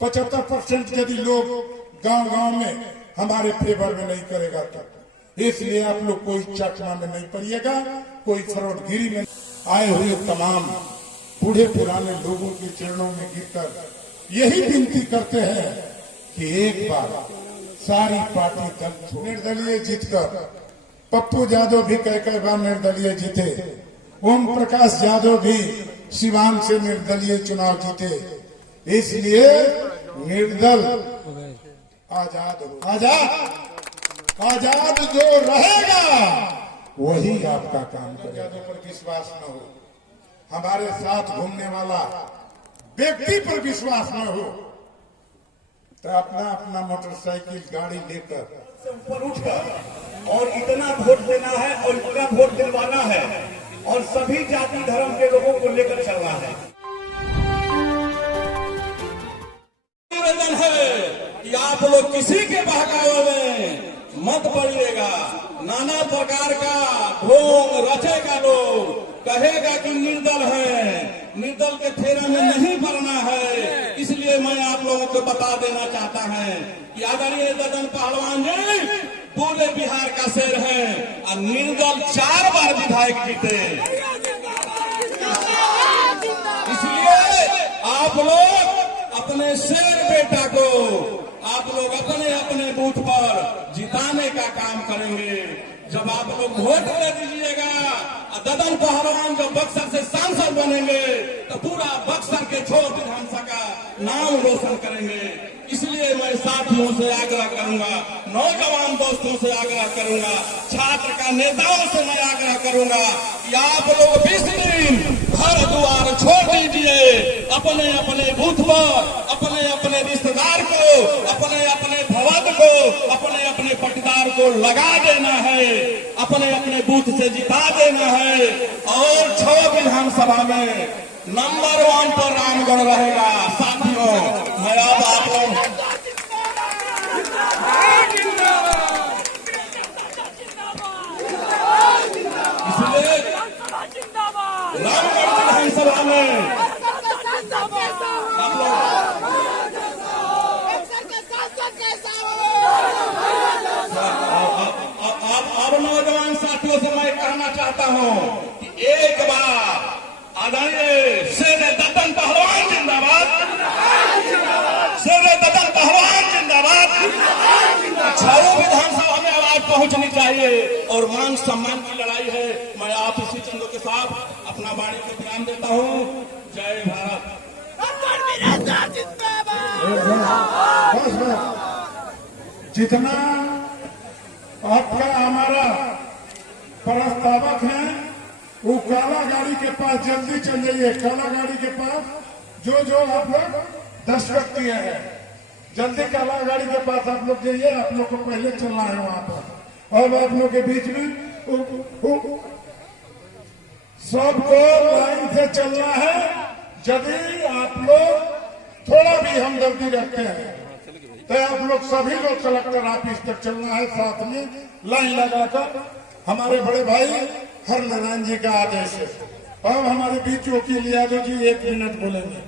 75% यदि लोग गांव गांव में हमारे फेवर में नहीं करेगा तो इसलिए आप लोग कोई चकमा में नहीं पड़िएगा, कोई फरोटगिरी में। आए हुए तमाम बूढ़े पुराने लोगों के चरणों में गिरकर यही विनती करते हैं कि एक बार सारी पार्टी दल निर्दलीय जीतकर, पप्पू यादव भी कई बार निर्दलीय जीते, ओम प्रकाश यादव भी सिवान से निर्दलीय चुनाव जीते, इसलिए निर्दल आजाद जो रहेगा वही आपका काम करेगा। पर विश्वास न हो, हमारे साथ घूमने वाला व्यक्ति पर विश्वास न हो तो अपना अपना मोटरसाइकिल गाड़ी लेकर ऊपर उठकर और इतना वोट देना है और इतना वोट दिलवाना है और सभी जाति धर्म के लोगों को लेकर चलना है। निवेदन है कि आप लोग किसी के बहकावे में मत पड़िएगा। नाना प्रकार का ढोंग रचेगा, लोग कहेगा कि निर्दल है, निर्दल के फेरा में नहीं पड़ना है। इसलिए मैं आप लोगों को बता देना चाहता है कि आदरणीय ददन पहलवान जी पूरे बिहार का शेर है और निर्दल 4 बार विधायक जीते। इसलिए आप लोग अपने शेर बेटा को आप लोग अपने अपने बूथ पर जिताने का काम करेंगे। जब आप लोग वोट दे दीजिएगा, ददन पहलवान जब बक्सर से सांसद बनेंगे तो पूरा बक्सर के छोर विधानसभा का नाम रोशन करेंगे। इसलिए मैं साथियों से आग्रह करूंगा, नौजवान दोस्तों से आग्रह करूंगा, छात्र का नेताओं से मैं आग्रह करूंगा कि आप लोग 20 दिन घर द्वार छोड़ दीजिए, अपने अपने बूथ पर अपने अपने रिश्तेदार को, अपने अपने भवद को, अपने अपने पटीदार को लगा देना है, अपने अपने बूथ से जिता देना है और 6 विधानसभा में नंबर 1 पर रामगढ़ रहेगा। साथियों, मैं अब आप लोग इसलिए रामगढ़ विधानसभा में आप लोग अब नौजवान साथियों से मैं कहना चाहता हूं कि एक बार आदरणीय शेर ददन पहलवान जिंदाबाद, शेर ददन पहलवान जिंदाबाद। 6 विधानसभा में आवाज पहुंचनी चाहिए और मान सम्मान की लड़ाई है। मैं आप इसी चंदों के साथ अपना वाणी को विराम देता हूं। जय भारत। जितना आपका हमारा प्रस्तावक है वो काला गाड़ी के पास जल्दी चल जाइए। काला गाड़ी के पास जो आप लोग 10 व्यक्ति है, जल्दी काला गाड़ी के पास आप लोग जाइए। आप लोग को पहले चलना है वहां पर। और आप लोग के बीच में सबको लाइन से चलना है। यदि आप लोग थोड़ा भी हमदर्दी रखते हैं तो आप लोग सभी लोग कलेक्टर ऑफिस तक चलना है, साथ में लाइन लगाकर। हमारे बड़े भाई हर नारायण जी का आदेश है। अब हमारे बीच वकील यादव जी 1 मिनट बोलेंगे।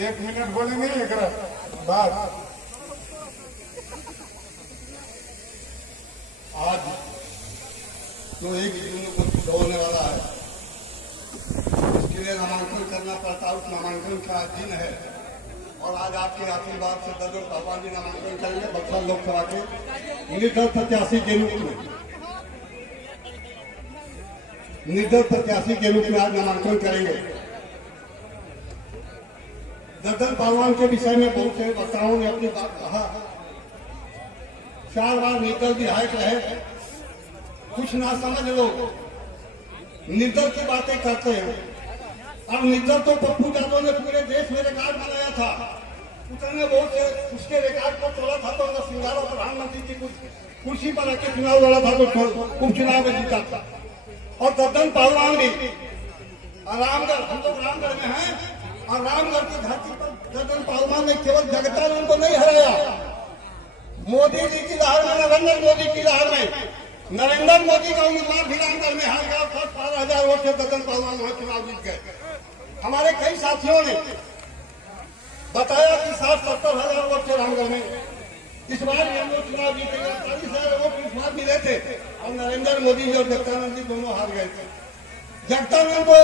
1 मिनट बोलेंगे एक बात। आज जो 1 जून को होने वाला है, इसके लिए नामांकन करना पड़ता है। उस नामांकन का दिन है और आज आपके आशीर्वाद से ददन पहलवान जी नामांकन करेंगे बक्सर लोकसभा के निर्दल प्रत्याशी के रूप में। निर्दल प्रत्याशी के रूप में आज नामांकन करेंगे। ददन पहलवान के विषय में बहुत से वक्ताओं ने अपनी बात कहा। 4 बार निर्दल विधायक रहे। कुछ ना समझ लोग निर्दल की बातें करते हैं। अब निर्दल तो पप्पू यादव ने पूरे देश में रिकॉर्ड बनाया था। उतने बहुत से उसके रिकॉर्ड पर चला था तो सिंगारा प्रधानमंत्री की कुर्सी पर रख के चुनाव लड़ा था तो उपचुनाव में जीता था। और ददन पहलवान भी रामगढ़, हम लोग रामगढ़ में हैं और रामगढ़ की धरती पर ददन पहलवान ने केवल जगतानंद को नहीं हराया, मोदी जी की लहर में, नरेंद्र मोदी की लहर में, नरेंद्र मोदी का उम्मीदवार भी रामगढ़ में हार गया। 12,000 वोट से ददन पहलवान वहां चुनाव जीत गए। हमारे कई साथियों ने बताया कि 60-70 हजार वोट थे रामगढ़ में। इस बार भी हम लोग चुनाव जीतेंगे। 48,000 वोट इस बार मिले थे और नरेंद्र मोदी जी और जगदानंद जी दोनों हार गए थे। जगदानंद को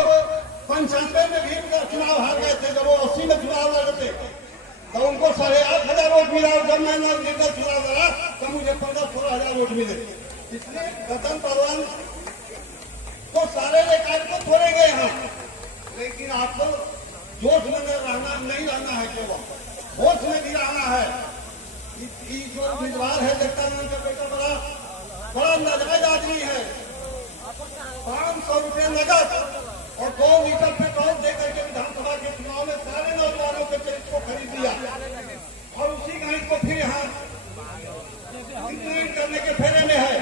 95 में भी चुनाव हार गए थे। जब वो 80 में चुनाव लड़े थे तो उनको 8,500 वोट मिला और जब मैं निर्दल चुनाव लड़ा तो मुझे 15-16 हजार वोट मिले। इसलिए रतन पहलवान तो सारे लेकर को छोड़ेंगे यहाँ, लेकिन आपको जोश में नहीं रहना है, केवल होश में भी रहना है। जो उम्मीदवार है जगदानंद का बेटा बड़ा नाजायज आदमी है। 500 रुपये नगद और 2 लीटर पेट्रोल देकर के विधानसभा के चुनाव में सारे नौजवानों के चरित्र को खरीद दिया और उसी गणित को फिर यहाँ इंप्लीमेंट करने के फेरे में है।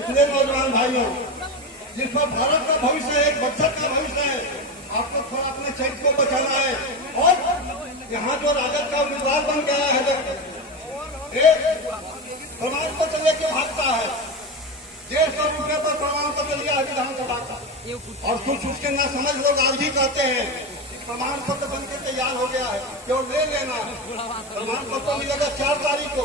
इसलिए नौजवान भाइयों, जिस पर भारत का भविष्य है, एक बच्चा का भविष्य है, आपको थोड़ा अपने चरित्र को बचाना है। और यहाँ जो राजद का उम्मीदवार बन गया है, प्रमाण पत्र लेके भागता है, 150 रुपये पर प्रमाण पत्र लिया है विधानसभा का, और कुछ उसके ना समझ लोग आज भी कहते हैं प्रमाण पत्र बन के तैयार हो गया है, केवल ले लेना। प्रमाण पत्र मिलेगा 4 तारीख को,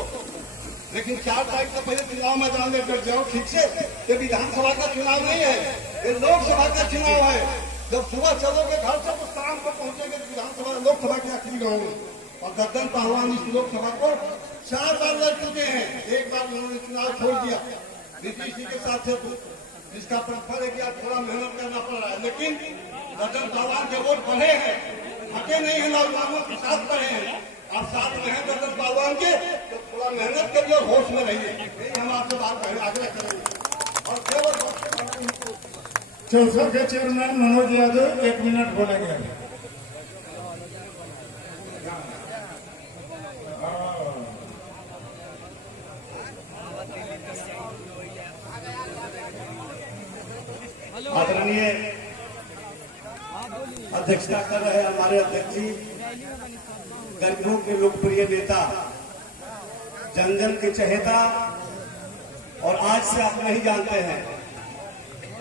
लेकिन 4 तारीख से पहले चुनाव मैदान में बैठ जाओ ठीक से। ये विधानसभा का चुनाव नहीं है, ये लोकसभा का चुनाव है। जब सुबह चलोगे घर से तो शाम को पहुंचेंगे विधानसभा लोकसभा के आखिरी गाँव में। और दर्जन पहलवान इस लोकसभा को 4 बार लड़ चुके हैं, एक बार उन्होंने चुनाव छोड़ दिया बीपीसी के साथ थे, जिसका फल है कि आज थोड़ा मेहनत करना पड़ रहा है। लेकिन दर्जन पहलवान के वोट बढ़े हैं, हटे नहीं है, नौजवानों के साथ बढ़े हैं। आप साथ में हैं दर्जन पहलवान के, तो थोड़ा मेहनत करिए और होश में रहिए। यही हम आपसे बात आग्रह करेंगे। और केवल चौसर के चेयरमैन मनोज यादव 1 मिनट बोलेंगे। आदरणीय अध्यक्षता कर रहे हमारे अध्यक्ष जी, गरीबों के लोकप्रिय नेता, जन जन के चहेता, और आज से आप नहीं जानते हैं,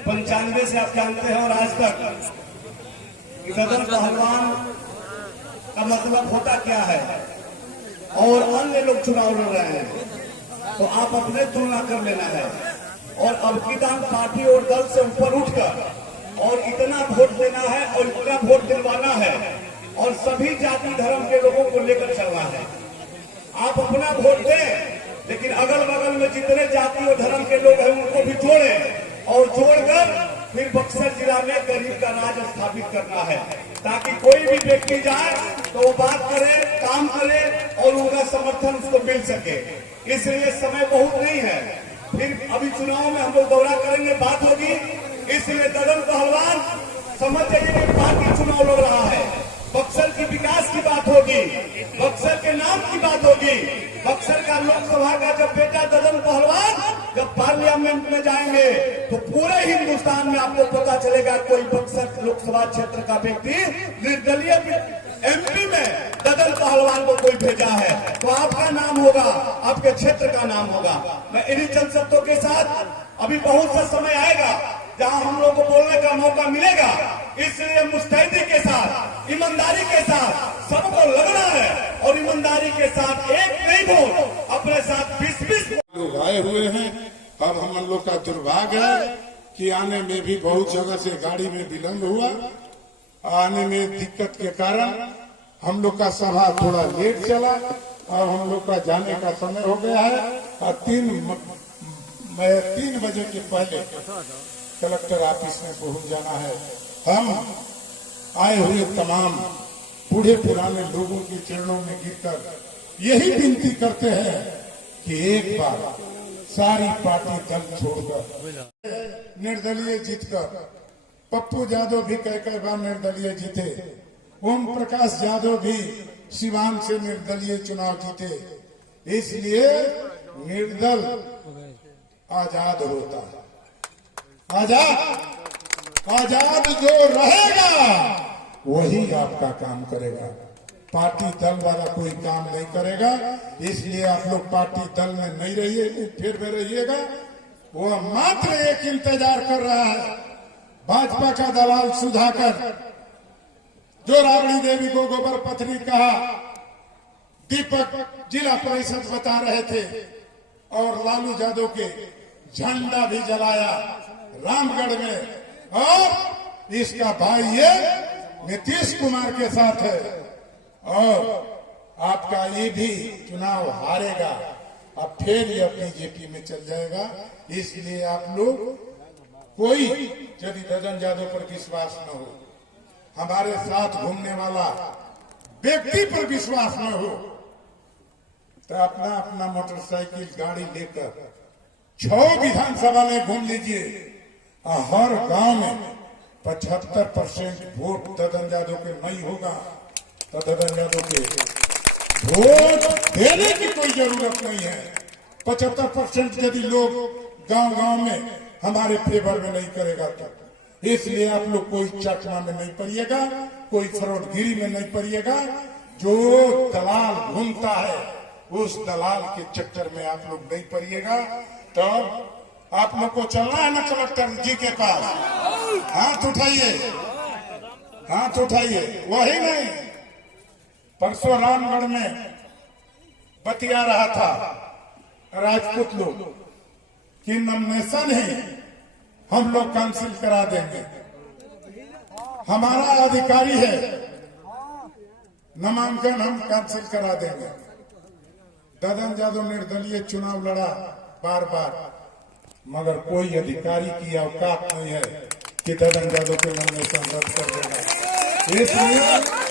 95 से आप जानते हैं और आज तक ददन पहलवान का मतलब होता क्या है और अन्य लोग चुनाव लड़ रहे हैं, तो आप अपने तुलना कर लेना है। और अब की दाम पार्टी और दल से ऊपर उठकर और इतना वोट देना है और इतना वोट दिलवाना है और सभी जाति धर्म के लोगों को लेकर चलना है। आप अपना वोट दें, लेकिन अगल बगल में जितने जाति और धर्म के लोग हैं उनको भी जोड़ें और जोड़कर फिर बक्सर जिला में गरीब का राज स्थापित करना है, ताकि कोई भी व्यक्ति जाए तो वो बात करे, काम करे और उनका समर्थन उसको मिल सके। इसलिए समय बहुत नहीं है, फिर अभी चुनाव में हम लोग दौरा करेंगे, बात होगी। इसलिए ददन पहलवान समझ जाइए कि पार्टी चुनाव लड़ रहा है, बक्सर की विकास की बात होगी, बक्सर के नाम की बात होगी। बक्सर का लोकसभा का जब बेटा ददन पहलवान जब पार्लियामेंट में जाएंगे तो पूरे हिंदुस्तान में आपको पता चलेगा कोई बक्सर लोकसभा क्षेत्र का व्यक्ति निर्दलीय एमपी में ददन पहलवान को कोई भेजा है तो आपका नाम होगा, आपके क्षेत्र का नाम होगा। मैं इन्हीं चंद शब्दों के साथ, अभी बहुत सा समय आएगा जहां हम लोग को बोलने का मौका मिलेगा, इसलिए मुस्तैदी के साथ, ईमानदारी के साथ सबको लगना है और ईमानदारी के साथ एक नहीं वोट अपने साथ 20-20 लोग आए हुए हैं। अब हम लोग का दुर्भाग्य है कि आने में भी बहुत जगह से गाड़ी में विलंब हुआ, आने में दिक्कत के कारण हम लोग का सभा थोड़ा लेट चला और हम लोग का जाने का समय हो गया है। और 3 बजे के पहले कलेक्टर ऑफिस में पहुंच जाना है। हम आए हुए तमाम बूढ़े पुराने लोगों के चरणों में गिरकर यही विनती करते हैं कि एक बार सारी पार्टी दल छोड़कर निर्दलीय जीतकर, पप्पू यादव भी कई बार निर्दलीय जीते, ओम प्रकाश यादव भी सिवान से निर्दलीय चुनाव जीते, इसलिए निर्दल आजाद होता है। आजाद जो रहेगा वही आपका काम करेगा, पार्टी दल वाला कोई काम नहीं करेगा। इसलिए आप लोग पार्टी दल में नहीं रहिए, फिर में रहिएगा। वो मात्र एक इंतजार कर रहा है, भाजपा का दलाल सुधाकर जो राबड़ी देवी को गोबर पथरी कहा, दीपक जिला परिषद बता रहे थे, और लालू यादव के झंडा भी जलाया रामगढ़ में, और इसका भाई ये नीतीश कुमार के साथ है, और आपका ये भी चुनाव हारेगा, अब फिर ये अपनी जेपी में चल जाएगा। इसलिए आप लोग कोई यदि ददन यादव पर विश्वास न हो, हमारे साथ घूमने वाला व्यक्ति पर विश्वास न हो, तो अपना अपना मोटरसाइकिल गाड़ी लेकर 6 विधानसभा में घूम लीजिए, और हर गांव में 75% वोट ददन यादव के नहीं होगा, तो ददन यादव के वोट देने की कोई जरूरत नहीं है। 75% यदि लोग गांव गांव में हमारे फेवर में नहीं करेगा तो, इसलिए आप लोग कोई चकमा में नहीं पड़िएगा, कोई फरोटगिरी में नहीं पड़िएगा। जो दलाल घूमता है उस दलाल के चक्कर में आप लोग नहीं पड़िएगा। तो आप लोग को चलना है ना कलेक्टर जी के पास, हाथ उठाइए, हाथ उठाइए। वही नहीं, परसों रामगढ़ में बतिया रहा था राजपूत लोग कि नॉमिनेशन ही हम लोग कैंसिल करा देंगे, हमारा अधिकारी है, नामांकन हम कैंसिल करा देंगे। ददन यादव निर्दलीय चुनाव लड़ा बार बार, मगर कोई अधिकारी की औकात नहीं है कि ददन यादव के नॉमिनेशन रद्द कर देगा। इसलिए